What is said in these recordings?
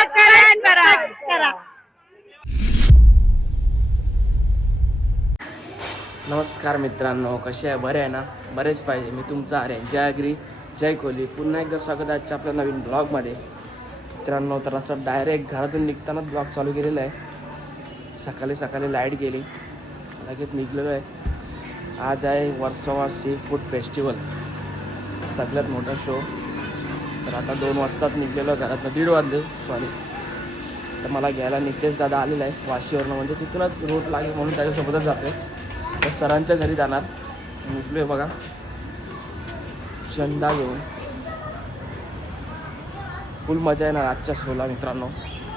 करा. नमस्कार मित्रांनो, कसे आहे? बरे आहे ना? बरेच पाहिजे. मी तुमचा आर्यन. जय अग्री जय कोहली. पुन्हा एकदा स्वागत आहे आजच्या आपल्या नवीन ब्लॉगमध्ये. मित्रांनो, तर असं डायरेक्ट घरातून निघतानाच ब्लॉग चालू केलेला आहे. सकाळी लाईट गेली, लगेच निघलेलो आहे. आज आहे वर्सोवा सी फूड फेस्टिवल, सगळ्यात मोठा शो. तर आता 2 वाजताच निघलेलो घरातनं, 1:30 वाजले सॉरी. तर मला घ्यायला नितेश दादा आलेला आहे वाशीवरनं, म्हणजे तिथूनच रूट लागेल म्हणून त्याच्यासोबतच जातो. तर सरांच्या घरी जाणार. निघलो बघा चंदा घेऊन. फुल मजा येणार आजच्या शोला मित्रांनो.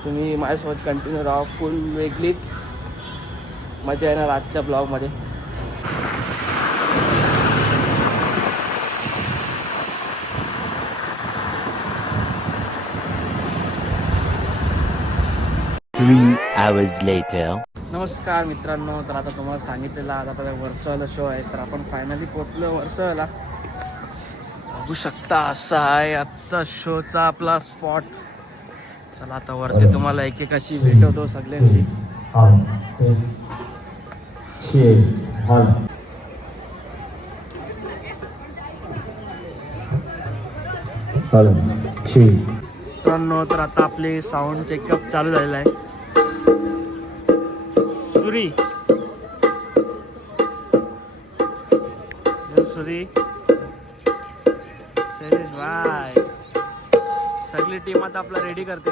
तुम्ही माझ्यासोबत कंटिन्यू राहा. फुल वेगळीच मजा येणार आजच्या ब्लॉगमध्ये. नमस्कार मित्रांनो, तर आता तुम्हाला सांगितलेलं आज आता वर्सोवाला शो आहे. तर आपण फायनली पोहोचलो वर्सोवाला. बघू शकता असा आहे आजचा शोचा आपला स्पॉट. चला आता वरती तुम्हाला एक एक अशी भेटवतो सगळ्यांशी. मित्रांनो, तर आता आपले साऊंड चेकअप चालू झालेला आहे. सुरी शैलेश भाई, सगळी टीम आता आपला रेडी करते.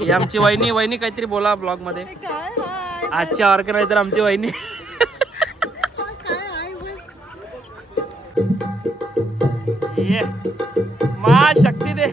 ही आमची वहिनी काहीतरी बोला ब्लॉग मध्ये. आजच्या ऑर्गनायझर आमची वहिनी. ये मा शक्ती दे.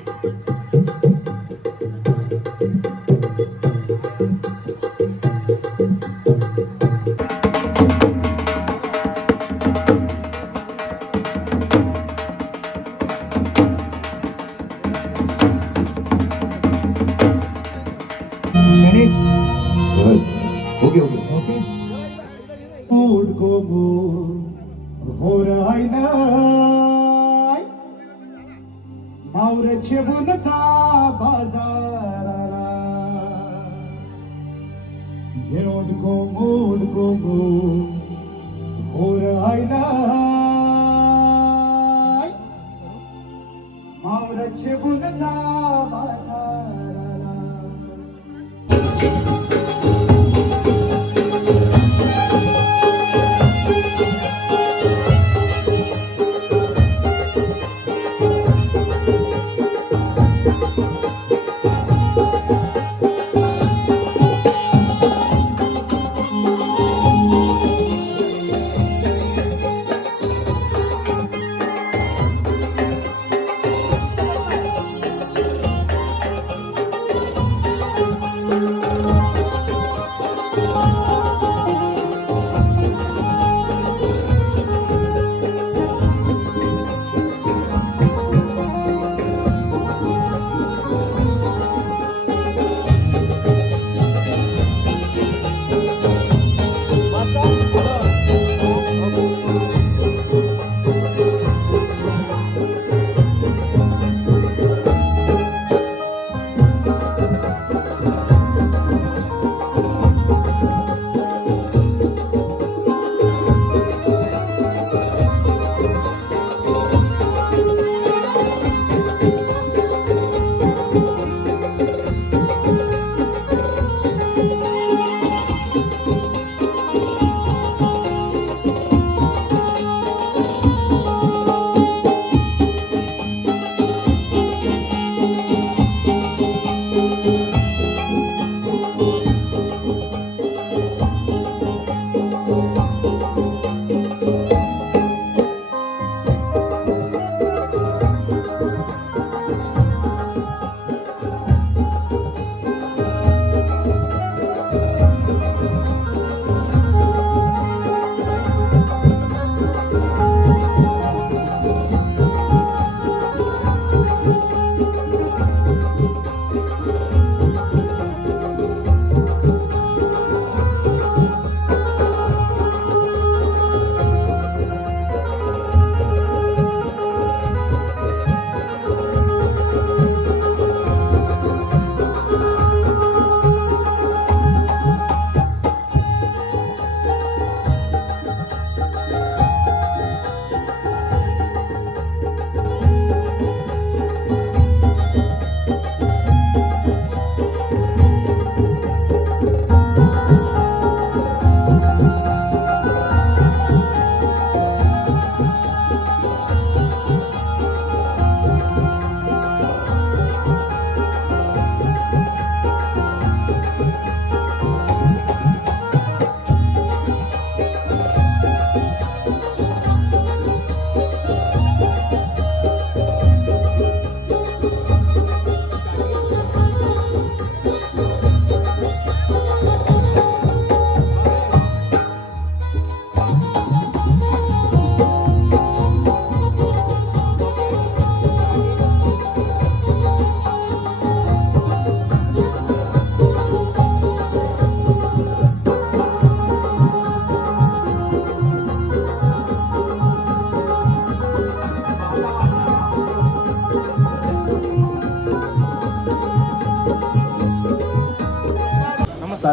छेवनचा बाजाराला मोडको होर आयला मावळ छेवनचा बाजाराला.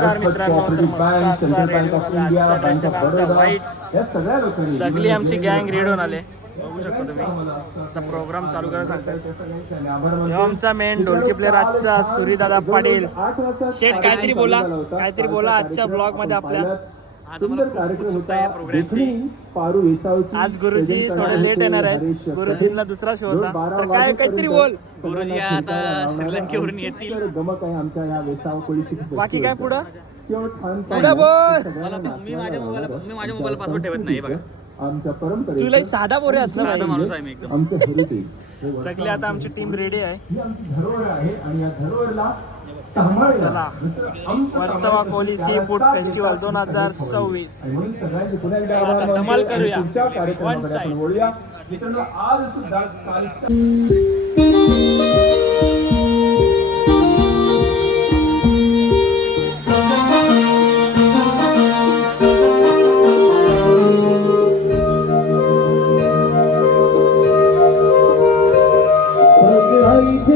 नमस्कार मित्रांनो, तर मस्त असा रेडिओ आजचा ड्रेस आहे आमचा व्हाईट. सगळी आमची गँग रेड होऊन आले, बघू शकता तुम्ही. आता प्रोग्राम चालू करायला सांगतात. आमचा मेन ढोलकी प्लेअर आजचा सूर्यदादा पाटील. शेठ काहीतरी बोला आजच्या ब्लॉग मध्ये आपल्या. आज गुरुजी थोडे लेट येणार आहेत, गुरुजींना दुसरा शो होता, तर काय काहीतरी बोल. गुरुजी आता श्रीलंकेवरून येतील. बाकी काय पुढं बोल. मी माझ्या मोबाईल पासवर्ड ठेवत नाही बघा. तुला साधा बोरे असलं साधा माणूस आहे मी एकदम. सगळे आता आमची टीम रेडी आहे. धरोहर आहे आणि या धरोहरला चला, वर्सोवा कोली सी फूड फेस्टिवल 2026 धमाल करूया. One side. आज सुद्धा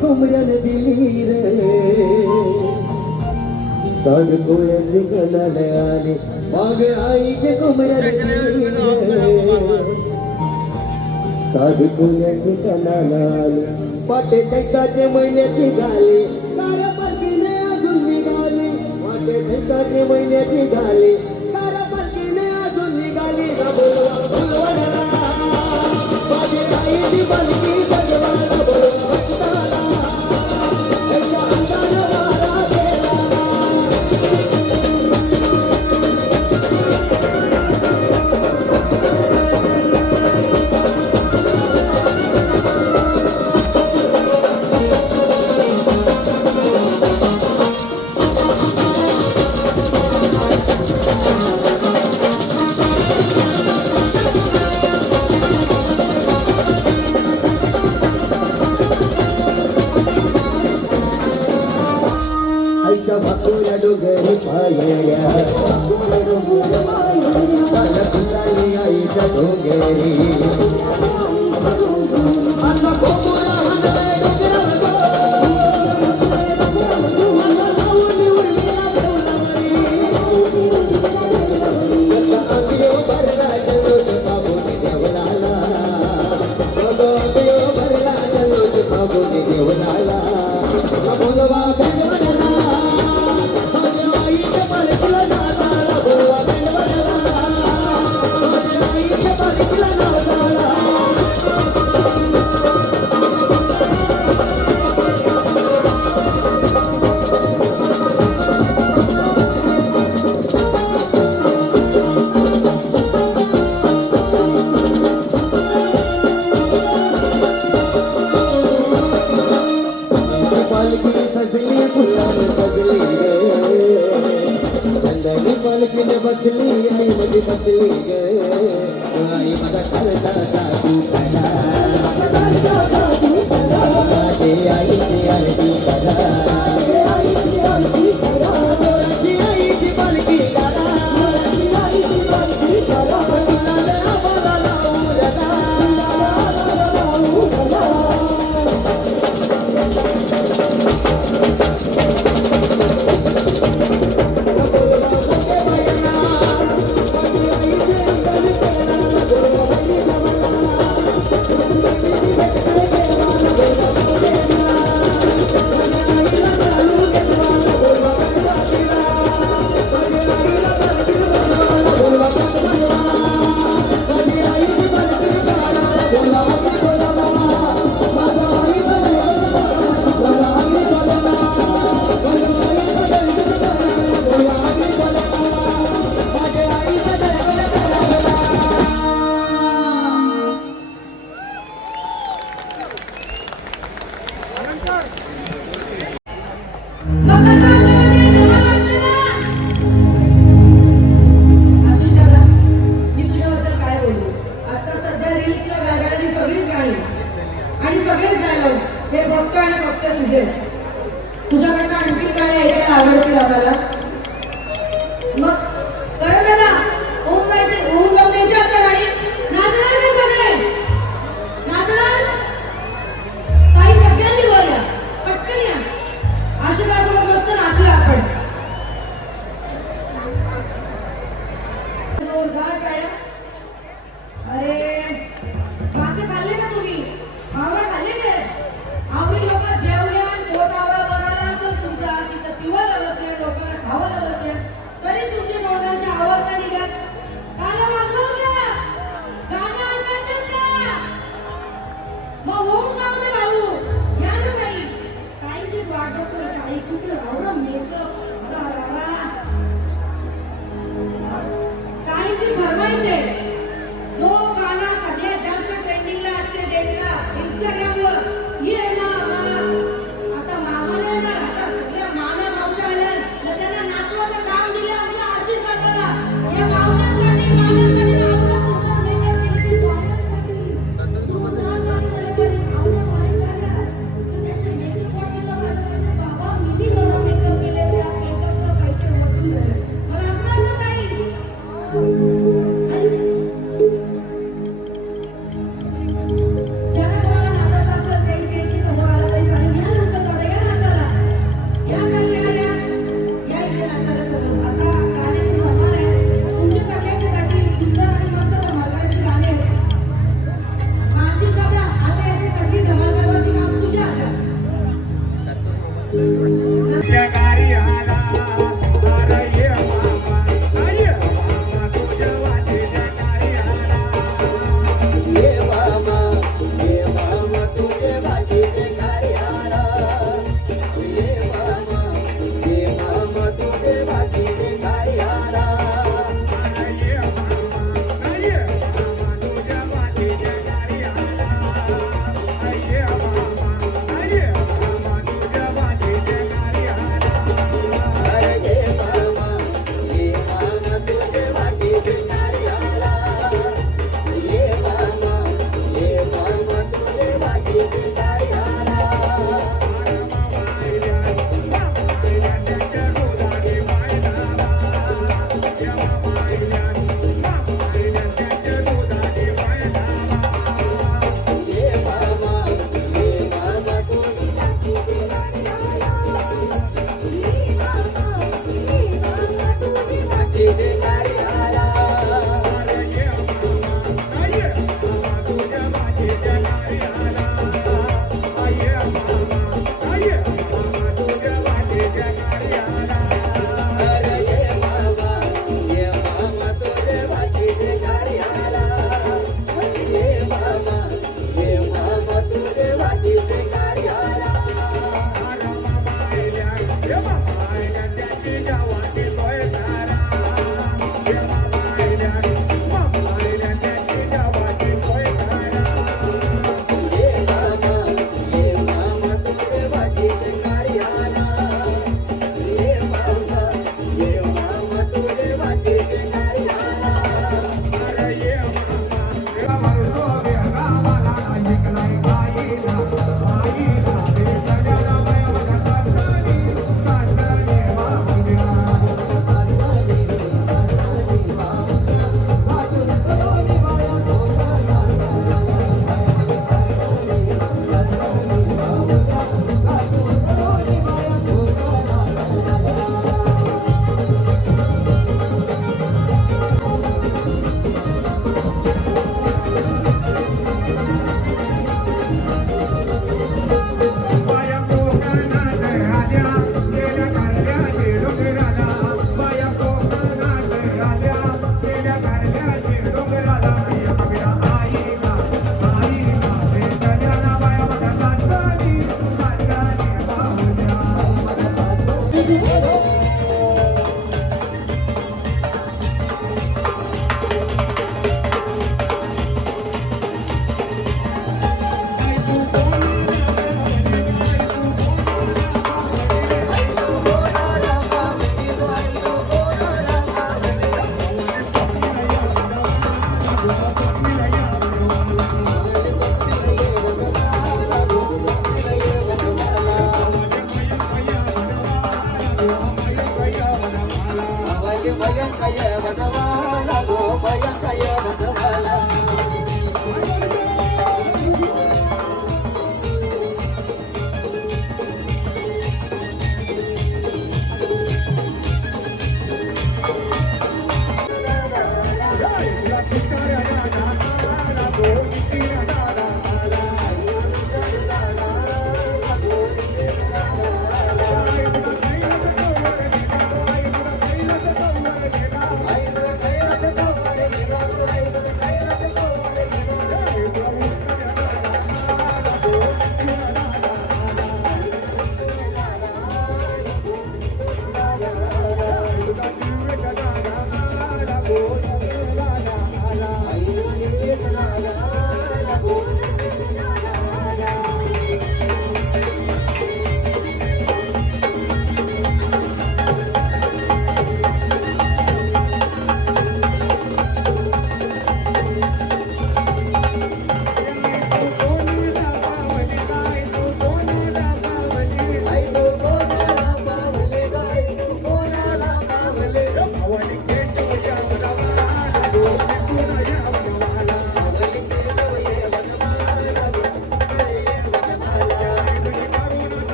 कुमरन दिली रे साध कोयल गणाले आले मागे आईचे कुमरन दिली रे साध कोयल गणाले आले पाटे टेकाचे महिन्याची झाले कारापलकीने अजून निघाली पाटे टेकाचे महिन्याची झाले कारापलकीने अजून निघाली बोलवा बोलवा माझी आईची पालकी जगवाला बोलवा भाकोऱ्या डोगरी पायऱ्या आईच्या डोंगरी बसली आई मध्ये बसली ग आई माझा करता साधू करा आईची आरती करा आईची पालखी करा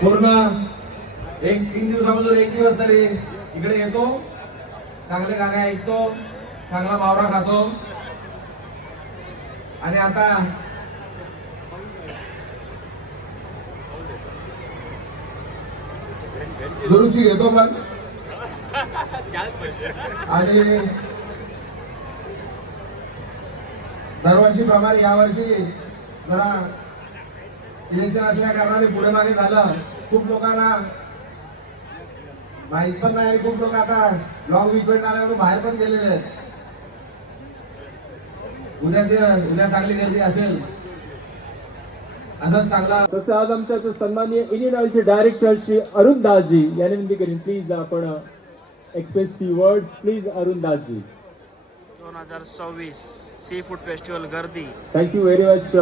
पूर्ण एक 3 दिवसापासून एक दिवस तरी इकडे येतो, चांगले गाणे ऐकतो, चांगला मावरा खातो. आणि आता दुरुस्ती घेतो पण. आणि दरवर्षी प्रमाणे यावर्षी जरा इलेक्शन असल्या कारणाने पुढे मागे झालं. खूप लोकांना माहित पण नाही, खूप लोक आता लॉंग वीकेंड आल्यावर बाहेर पण गेलेले आहेत. उद्या चांगली गर्दी असेल असंच चांगला. तसं आज आमच्या सन्माननीय इंडियन ऑइलचे डायरेक्टर श्री अरुण दासजी यांनी विनंती करीन, प्लीज आपण express few words please. Arun Dasji. 2026 sea food festival गर्दी. Thank you very much.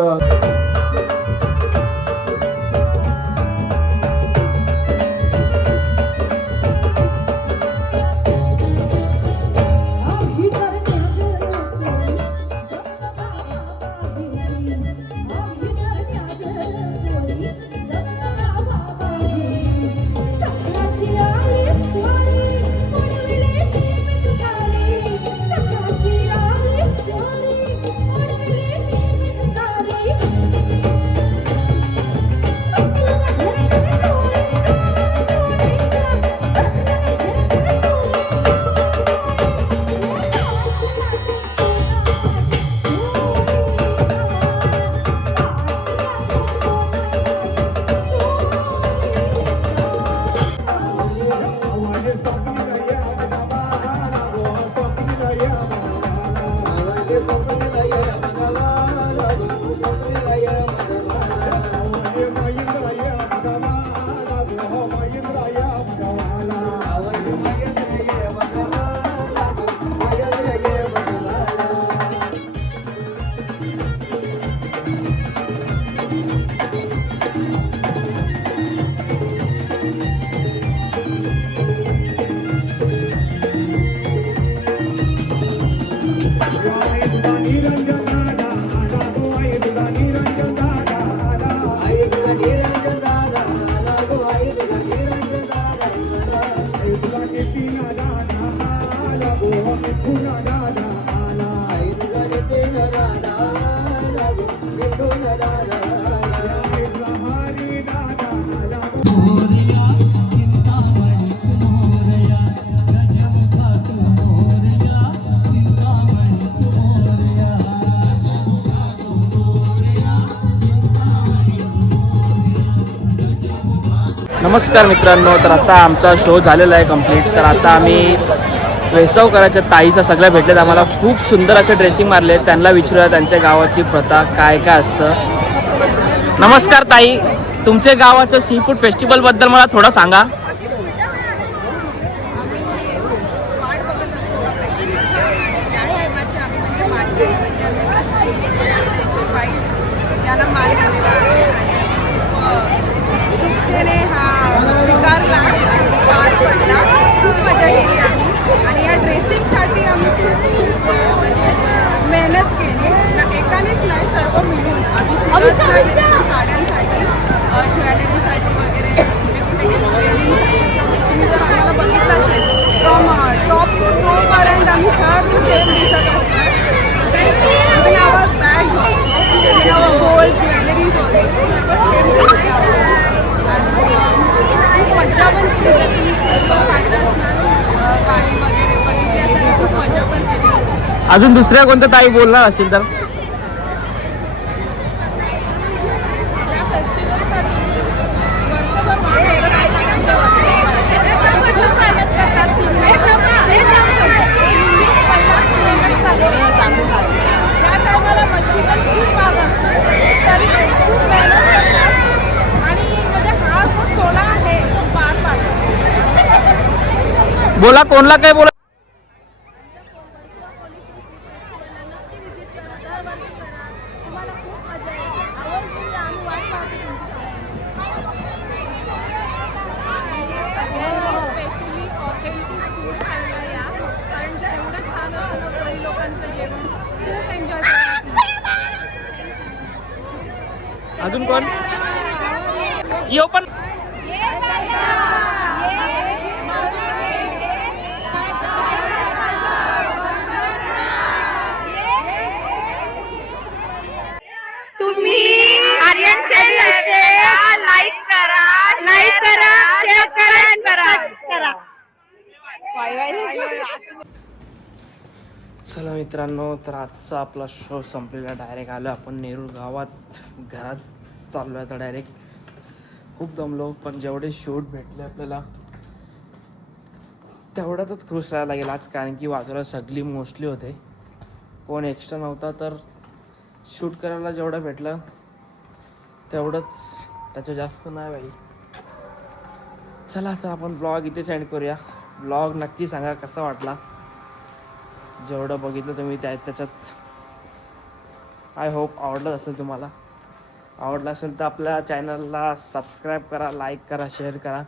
नमस्कार मित्रांनो, तर आता आमचा शो झालेला आहे कंप्लीट. तर आता आम्ही वेसवकराच्या ताईचा सगळ्या भेटलेत. आम्हाला खूप सुंदर असे ड्रेसिंग मारले. त्यांना विचारूया त्यांच्या गावाची प्रथा काय काय असतं. नमस्कार ताई, तुमच्या गावाचं सी फूड फेस्टिवल बद्दल मला थोडं सांगा. खूप मजा केली आम्ही आणि या ड्रेसिंगसाठी आम्ही खूप म्हणजे मेहनत केली. एकानेच नाही, सर्व मिळून आम्ही साड्यांसाठी, ज्वेलरीसाठी वगैरे कुठे तुम्ही जर आम्हाला बघितलं असेल फ्रॉम टॉप टू टोपर्यंत आम्ही सर्व सेम दिसत असतात. बॅग गोल्ड ज्वेलरीज वगैरे सर्व सेम दिसत खूप मजा पण केली. जर तुम्ही फायदा असणार गाडी वगैरे बघितली असेल खूप मजा पण केली. अजून दुसऱ्या कोणत्या ताई बोलणार असेल तर? या फेस्टिवलसाठी वर्षभर खूप मेहनत करतात. त्या टायमाला मच्छी पण खूप महाग असते, तरी पण खूप मेहनत करतात आणि म्हणजे हा जो सोहळा आहे तो पार पाडतो. बोला, कोणला काय बोला. तुम्हाला खूप मजा येईल. आवर्जून या, आम्ही वाट पाहतो तुमची सगळ्यांची. स्पेशली ऑथेंटिक फूड खायला या, कारण एवढं छान असतं ना कोळी लोकांचं जेवण, खूप एन्जॉय करतो. अजून कोण यो पण तुम्ही आर्यन चॅनलचे लाईक करा, शेअर करा. चला मित्रांनो, तर आजचा आपला शो संपलेला. डायरेक्ट आलो आपण नेरूळ गावात. घरात चाललो आहे आता डायरेक्ट. खूप दमलो, पण जेवढे शूट भेटले आपल्याला तेवढ्यातच खुश राहायला लागेल आज, कारण की बाजूला सगळी मोस्टली होते, कोण एक्स्ट्रा नव्हता. तर शूट करायला जेवढं भेटलं तेवढंच, त्याचं जास्त नाही बाई. चला तर आपण ब्लॉग इथेच एंड करूया. ब्लॉग नक्की सांगा कसा वाटला. जेवढं बघितलं तुम्ही त्याच्यात आय होप आवडलं असेल तुम्हाला. आवडलं असेल तर आपल्या चॅनलला सबस्क्राईब करा, लाईक करा, शेअर करा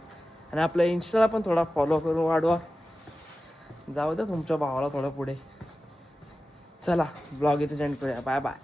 आणि आपल्या इन्स्टाला पण थोडा फॉलो करून वाढवा. जाऊ द्या तुमच्या भावाला थोडं पुढे. चला ब्लॉग इथे एंड करूया. Bye bye.